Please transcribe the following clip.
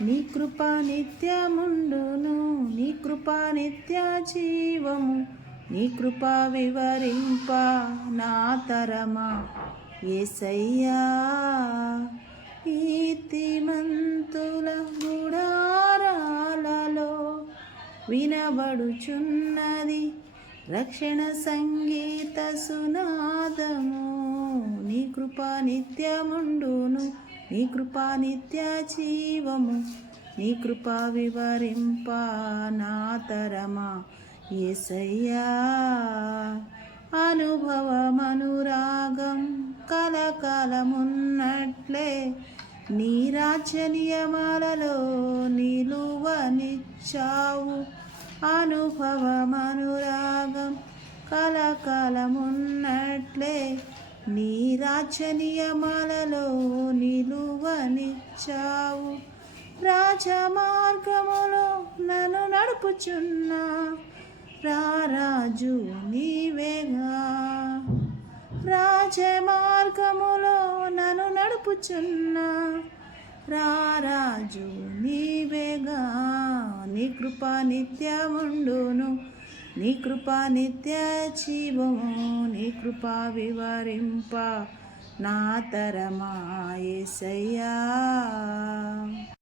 నీ కృప నిత్యముండును, నీ కృప నిత్య జీవము, నీ కృప వివరింప నా తరమా యేసయ్యా. నీతిమంతుల గుడారాలలో వినబడుచున్నది రక్షణ సంగీత సునాదము. నీ కృప నిత్యముండును, నీ కృప నిత్య జీవము, నీ కృప వివరింప నా తరమా యేసయ్యా. అనుభవమనురాగం కలకాలమున్నట్లే నీ రాజ్య నియమాలలో నిలువనిచ్చావు. అనుభవమనురాగం కలకాలమున్నట్లే నీ రాజ్య నియమాలలో నిలువనిచ్చావు. రాజమార్గములో నన్ను నడుపుచున్నా రారాజు నీవేగా. రాజమార్గములో నన్ను నడుపుచున్నా రారాజు నీవేగా. నీ కృప నిత్యముండును, నీ కృప నిత్య జీవము, నీ కృప వివరింప నా తరమా యేసయ్యా.